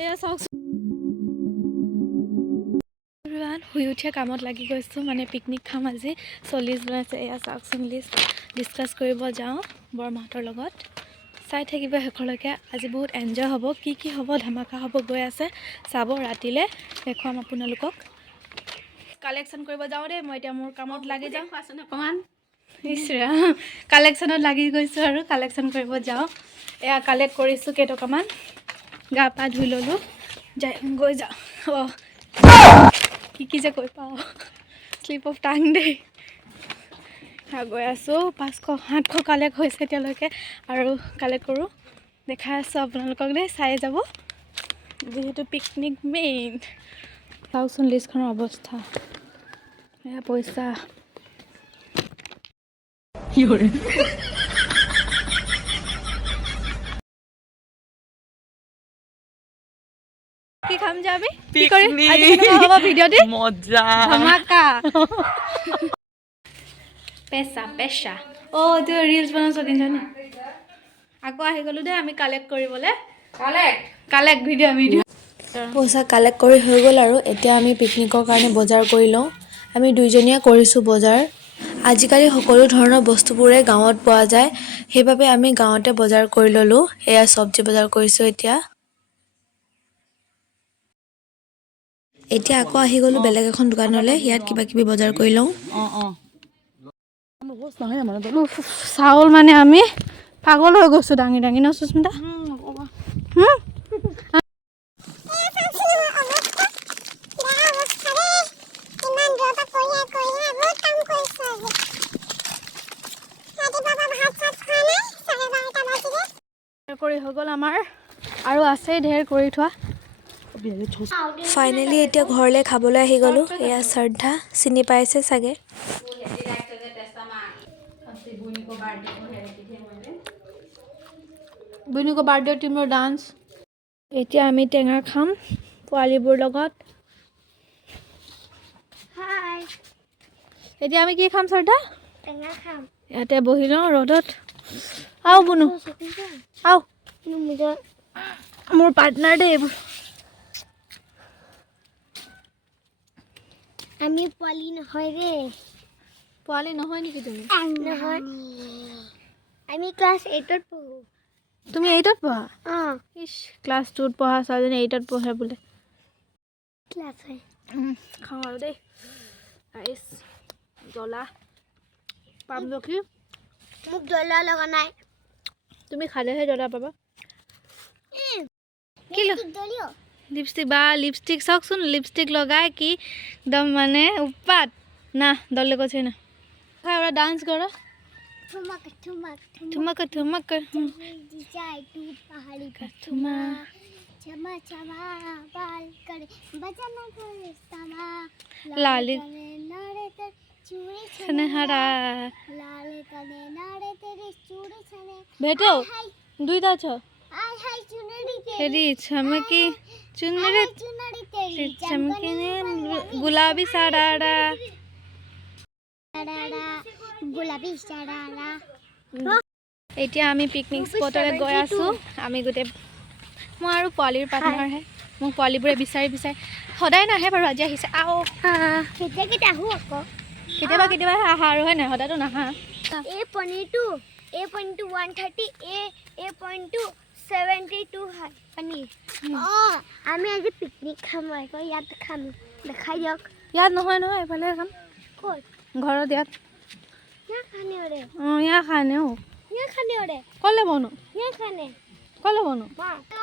এয়া চাওকচোন শুই উঠিয়া কামত লাগি গৈছোঁ মানে পিকনিক খাম আজি 40 বনাইছে এয়া চাওকচোন লিষ্ট ডিছকাছ কৰিব যাওঁ বৰমাহঁতৰ লগত চাই থাকিব শেষলৈকে আজি বহুত এনজয় হ'ব কি হ'ব ধামাকা হ'ব গৈ আছে চাব ৰাতিলে দেখুৱাম আপোনালোকক কালেকশ্যন কৰিব যাওঁ দেই মই এতিয়া মোৰ কামত লাগি যাওঁ অকণমান ইছৰা কালেকশ্যনত লাগি গৈছোঁ আৰু কালেকশ্যন কৰিব যাওঁ এয়া কালেক্ট কৰিছোঁ কেইটকামান গা পা ধুই ল'লোঁ গৈ যাওঁ অঁ কি যে কৈ পাওঁ শ্লিপ অফ টাং দেই গৈ আছোঁ 500-700 কালেক্ট হৈছে এতিয়ালৈকে আৰু কালেক্ট কৰোঁ দেখাই আছোঁ আপোনালোকক দেই চাই যাব যিহেতু পিকনিক মেইন চাওকচোন লিষ্টখনৰ অৱস্থা এয়া পইচা কি খাম যে আমি কি কৰি আজি কেনেকুৱা হ'ব ভিডিঅ'টি মজা ধামাকা পেছা অ' তুই ৰিলছ বনাইছ কিন্তু আকৌ আহি গ'লো দেই আমি কালেক্ট কৰিবলৈ কালেক্ট ভিডিঅ' পইচা কালেক্ট কৰি হৈ গ'ল আৰু এতিয়া আমি পিকনিকৰ কাৰণে বজাৰ কৰি লওঁ আমি দুইজনীয়ে কৰিছোঁ বজাৰ আজিকালি সকলো ধৰণৰ বস্তুবোৰে গাঁৱত পোৱা যায় সেইবাবে আমি গাঁৱতে বজাৰ কৰি ল'লোঁ এয়া চব্জি বজাৰ কৰিছোঁ এতিয়া আকৌ আহি গ'লোঁ বেলেগ এখন দোকানলৈ ইয়াত কিবা কিবি বজাৰ কৰি লওঁ চাউল মানে আমি পাগল হৈ গৈছোঁ দাঙি ন সুস্মিতা কৰি হৈ গ'ল আমাৰ আৰু আছেই ঢেৰ কৰি থোৱা ফাইনেলি এতিয়া ঘৰলৈ খাবলৈ আহি গ'লোঁ এয়া শ্ৰদ্ধা চিনি পাইছে চাগে বুইনুকৰ বাৰ্থডে টিমৰ ডান্স এতিয়া আমি টেঙা খাম পোৱালিবোৰ লগত এতিয়া আমি কি খাম শ্ৰদ্ধা ইয়াতে বহি লওঁ ৰ'দত আও বুনু আও মোৰ পাৰ্টনাৰ দেই এইবোৰ আমি পোৱালি নহয় ৰে পোৱালি নহয় নেকি তুমি নহয় আমি ক্লাছ 8ত পঢ়ো তুমি 8ত পঢ়া ইছ ক্লাছ 2ত পঢ়া ছোৱালীজনী 8ত পঢ়ে বোলে ক্লাছ হয় খাওঁ আৰু দেই ৰাইচ জ্বলা পাম জখি মোক জ্বলা লগা নাই তুমি খালেহে জ্বলা পাবা কি লিপষ্টিক বা লিপষ্টিক চাওকচোন লিপষ্টিক লগাই কি একদম মানে উৎপাত না দলে কৈছে না খাই ওরা ডান্স করো ठुमक ठुमक ठुमक ठुमक जाए तू पहाड़ी का ठुमा चमा चमा बाल करे बजाना करे तमा लाली नारे ते चूड़ी छने हरा लाले तने नारे तेरी चूड़ी छने बेटो दुईटा छ आय हाय चुनरी तेरी चमकी चुनरी तेरी चमकी ने गुलाबी साड़ा गुलाबी साड़ा এতিয়া আমি পিকনিক স্পটলৈ গৈ আছোঁ আমি গোটেই মই আৰু পোৱালিৰ পাৰ্টনাৰহে মোক পোৱালিবোৰে বিচাৰি সদায় নাহে বাৰু আজি আহিছে আও কেতিয়া আহোঁ আকৌ কেতিয়াবা আহা আৰু হয় নাই সদায়তো নাহা A.2 130 A.2 72 হয় পনীৰ আমি আজি পিকনিক খাম আকৌ ইয়াত খাম দেখাই দিয়ক ইয়াত নহয় এইফালে খাম ক'ত ঘৰত ইয়াত यहाँ खाने हो रे यहाँ खाने हो यहाँ खाने हो रे कसले भन्नु यहाँ खाने कसले भन्नु तो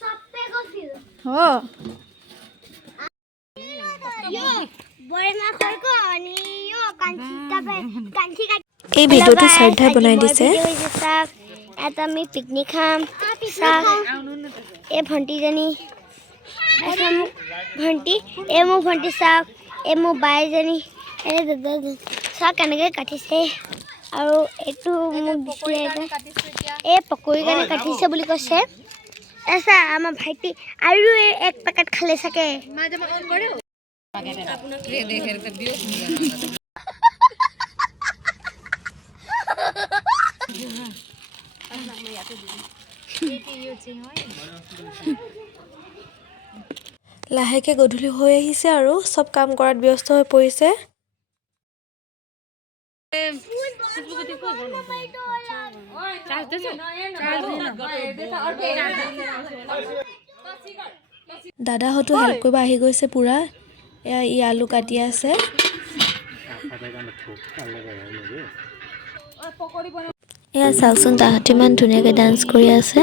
सबैको फिल हो यो बडेमा खरको अनि यो कान्छी तपाई कान्छी এই ভিডিঅ'টো শ্ৰদ্ধাই বনাই দিছে এটা আমি পিকনিক খাম এই ভণ্টিজনী ভণ্টি এই মোৰ ভণ্টি চাওক এই মোৰ বাইজনী এই দাদা চাওক কেনেকৈ কাটিছে আৰু এইটো মোক দিছিলে এই পকৰি কাৰণে কাটিছে বুলি কৈছে এছা আমাৰ ভাইটি আৰু এক পেকেট খালে চাগে লাহেকৈ গধূলি হৈ আহিছে আৰু চব কাম কৰাত ব্যস্ত হৈ পৰিছে। দাদাহঁতো হেল্প কৰিব আহি গৈছে পূৰা। এয়া ই আলু কাটি আছে। এয়া চাওকচোন তাহাঁতি ইমান ধুনীয়াকৈ ডান্স কৰি আছে।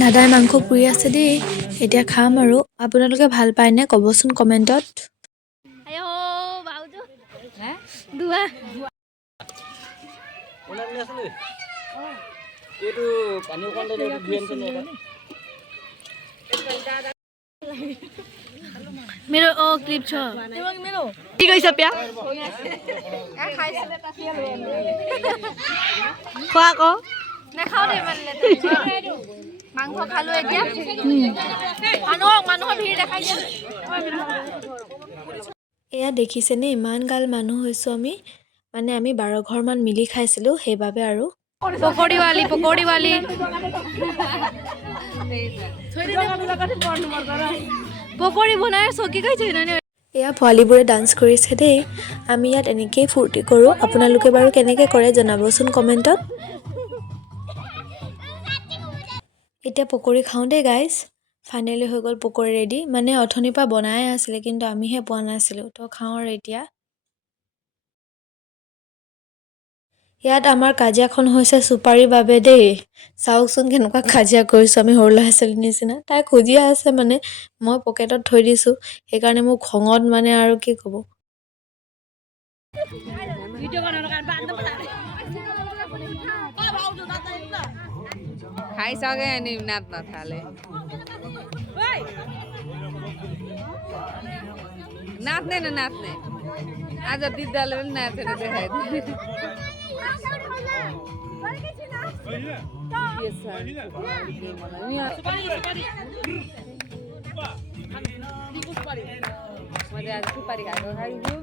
দাদাৰ মাংস পুৰি আছে দেই, এতিয়া খাম আৰু। আপোনালোকে ভাল পায়নে ক'বচোন কমেণ্টত। मेरो क्लिप छ কি কৈছ প্যা খোৱা আকৌ নাখাওঁ দে ইমান মাংস খালো এতিয়া মানুহৰ ভিৰ দেখাই দিয়া। এয়া দেখিছেনে ইমান গাল মানুহ হৈছোঁ আমি, মানে আমি 12 ঘৰমান মিলি খাইছিলোঁ সেইবাবে আৰু। পকৰি वाली পকৰি বনাই চকী খাইছে না। এয়া পোৱালীবোৰে ডান্স কৰিছে দেই। আমি ইয়াত এনেকেই ফূৰ্তি কৰোঁ। আপোনালোকে বাৰু কেনেকৈ কৰে জনাবচোন কমেণ্টত। এতিয়া পকৰি খাওঁ দেই গাইজ। ফাইনেলি হৈ গ'ল পকৰি ৰেডি। মানে অথনিৰ পৰা বনাই আছিলে কিন্তু আমিহে পোৱা নাছিলোঁ। তো খাওঁ আৰু এতিয়া। ইয়াত আমাৰ কাজিয়াখন হৈছে চুপাৰীৰ বাবে দেই। চাওকচোন কেনেকুৱা কাজিয়া কৰিছোঁ আমি সৰু ল'ৰা ছোৱালীৰ নিচিনা। তাই খুজিয়ে আছে মানে মই পকেটত থৈ দিছোঁ। সেইকাৰণে মোৰ খঙত মানে আৰু কি ক'ব। খাই চাগে এনে নাত নাথালে नाचने न नाचने आज दिदाले पनि नाचेर देखाइ मैले आज सुपारी खाएको खाइदियो।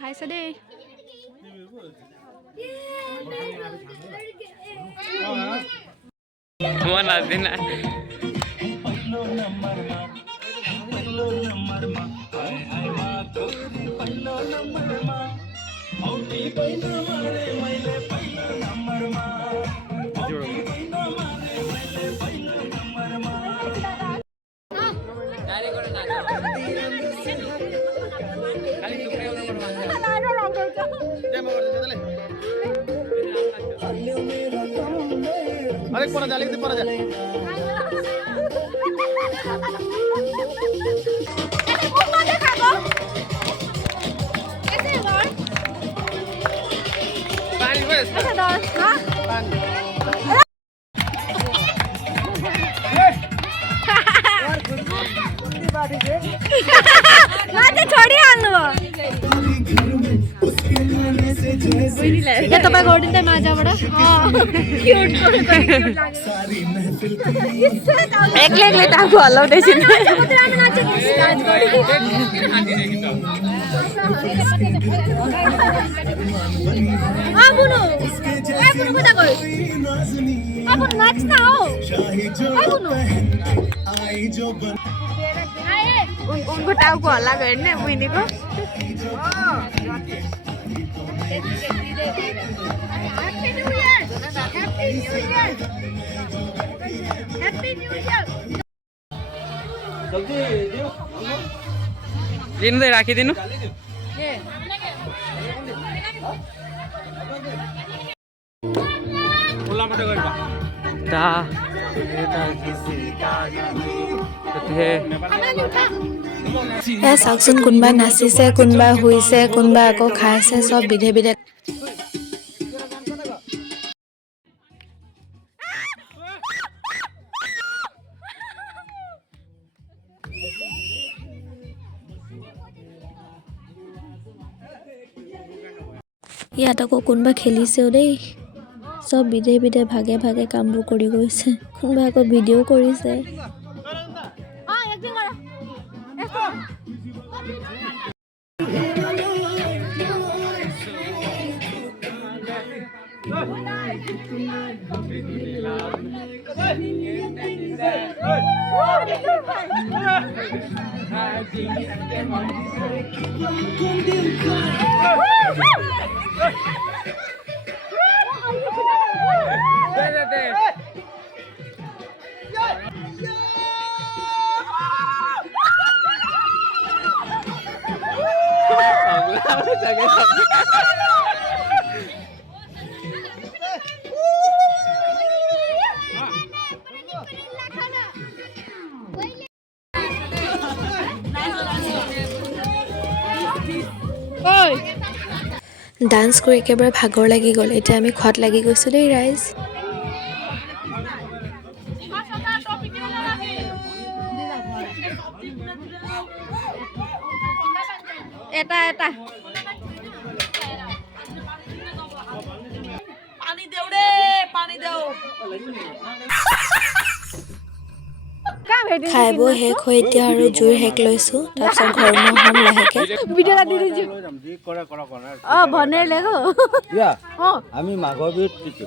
খাইছে দেই। अरे पड़ा जा लेकिन पड़ा जा छोड़ी हाल्नु या तपाईँ गरिदिन्छ माझाबाट एक्लै एक्लै टाउको हल्लाउँदैछु उनको टाउको हल्लाएको हेर्ने बुइनीको दिनु चाहिँ राखिदिनु এয়া চাওকচোন কোনোবা নাচিছে কোনোবা শুইছে কোনোবা আকৌ খাইছে চব বিধে বিধে। ইয়াত আকৌ কোনোবা খেলিছেও দেই চব বিধে বিধে ভাগে ভাগে কামবোৰ কৰি গৈছে কোনোবা আকৌ ভিডিঅ' কৰিছে ডান্স কৰি একেবাৰে ভাগৰ লাগি গ'ল এতিয়া আমি খোৱাত লাগি গৈছোঁ দেই ৰাইজ এটা এটা খাই বৈ শেষ হৈ এতিয়া আৰু জুইৰ শেষ লৈছোঁ তাৰপিছত ঘৰলৈ হ'ম লাহেকৈ আমি মাঘৰ বিহুত পিছো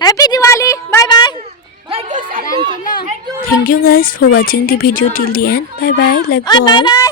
Happy Diwali. Bye bye. Thank you guys for watching the video till the end. Bye bye. Love you all.